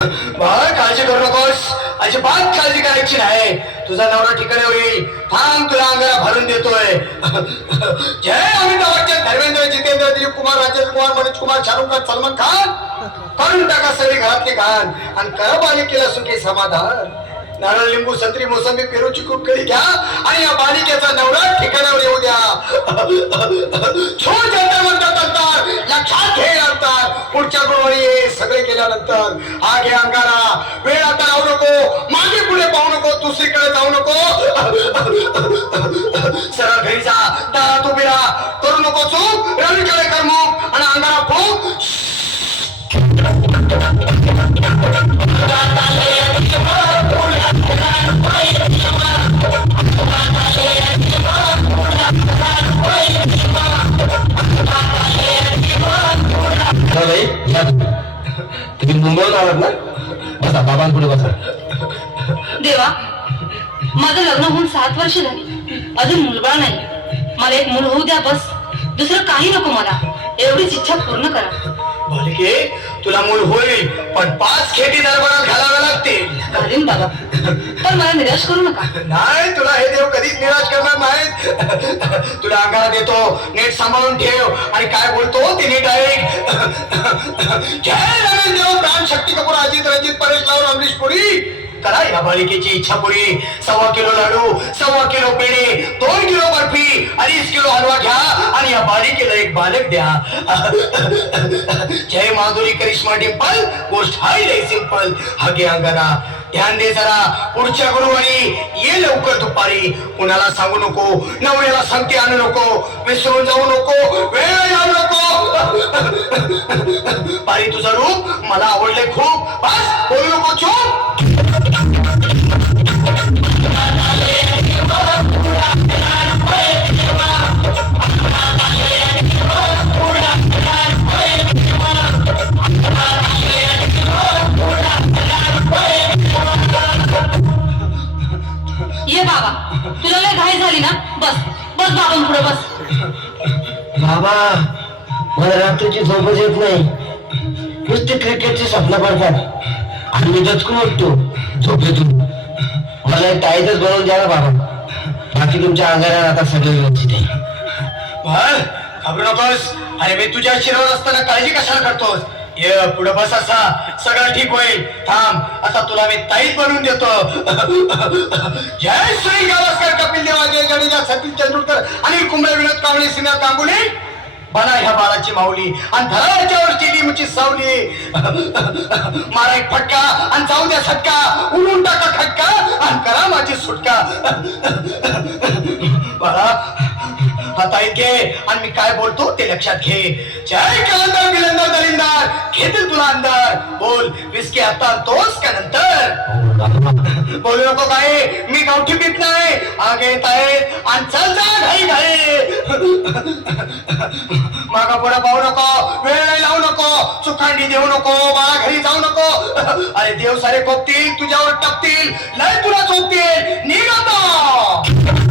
बाळ काळजी करू नकोस, अजिबात काळजी करायची नाही. तुझा नवरा ठिकाणी होईल. थांब, तुला अंगारा भरून देतोय. जय अमिताभ बच्चन, धर्मेंद्र, जितेंद्र, दिलीप कुमार, राजेश कुमार, मनोज कुमार, शाहरुख खान, सलमान खान करून टाका सगळी घरातली घाण आणि करा बालिकेला सुखी समाधान. नारळ, लिंबू, संत्री, मोसंबी, पेरू, चिकू, केळी घ्या आणि या बालिकेचा नवरा ठिकाणावर येऊ द्या. छोट जंतर म्हणतात अंतर लक्षात घे अंतर. पुढच्या गुरुवारी सगळे केल्यानंतर हा घे अंगारा. वेळ आता लावू नको, मागे पुढे पाहू नको, दुसरीकडे जाऊ नको. सरळ घरी जा, दारात उभी राहा, करू नको चूक. रवीकडे कर मुख आणि अंगारा फूक. तुम्ही मुंबईला आलात ना? बसा, बाबांपुढे बसा. देवा, माझं लग्न होऊन 7 वर्ष झाली, अजून मुलगा नाही. मला एक मूल होऊ द्या, बस. दुसरं काही नको मला. एवढीच इच्छा पूर्ण करा. बालिके, तुला मूल होईल, पण 5 खेटी दरबारात घालाव्या लागतील. घालीन बाबा, पण मला निराश करू नका. नाही, तुला हे देव कधीच निराश करणार नाहीत. तुला अंगारा देतो, नीट सांभाळून ठेव आणि काय बोलतो ते नीट ऐक. जय रमेश देव, प्राण, शक्ती कपूर, अजित, रंजित, परेश लावून, अमरीश पुरी करा या बालिकेची इच्छा पुरी. 1.25 किलो लाडू, 1.25 किलो पेढे, 2 किलो बर्फी, 2.5 किलो हलवा घ्या आणि या बालिकेला एक बालक द्या. जय माधुरी, करिश्मा, डिंपल, गोष्ट हाय लय सिंपल. हा घे अंगारा, ध्यान दे जरा. पुढच्या गुरुवारी ये लवकर दुपारी. कुणाला सांगू नको, नवऱ्याला सांगते आणू नको, विसरून जाऊ नको, वेळ जाऊ नको. पारी, तुझं रूप मला आवडले खूप. बस, बोलू नको, चूप. ये बाबा, तुला लय घाई झाली ना? बस बस बाबा, पुढे बस. बाबा, मला रात्रीची झोपच येत नाही. नुसते क्रिकेटची स्वप्न पडतात आणि मी दचकून उठतो झोपेतून. मला एक ताईतच बनवून द्या ना बाबा. बाकी तुमच्या अंगारा आता सगळं व्यवस्थित आहे. बर, घाबरू नकोस. अरे मी तुझ्या शिरावर असताना काळजी कशाला करतोस? ये पुढे बस, असा सगळं ठीक होईल. थांब, आता तुला मी ताईत बनवून देतो. जय श्री गावस्कर, कपिल देव, अजय जडेजा, सचिन तेंडुलकर, अनिल कुंबळे, विनोद कांबळे, सिन्हा, गांगुली बना ह्या बाळाची माऊली आणि धरावरची लिंबूची सावली. मारा एक फटका आणि जाऊ द्या सटका, उडून टाका खटका आणि करा माझी सुटका. बाळा, आता घे आणि मी काय बोलतो ते लक्षात घे. जय कलंदर, बिलंदर, दलिंदर, घेतील तुला अंदर. बोल, विस्की आता तोच का नंतर? बोलू नको काय, मी गावठी पीत नाही. आगे येत आहे आणि चल जा घाई घाई. मागा पुढे पाहू नको, वेळ नाही लावू नको, चुकांडी देऊ नको, मला घरी जाऊ नको. अरे देव सारे कोपतील, तुझ्यावर टपतील, लय तुला चोपतील. निघ आता.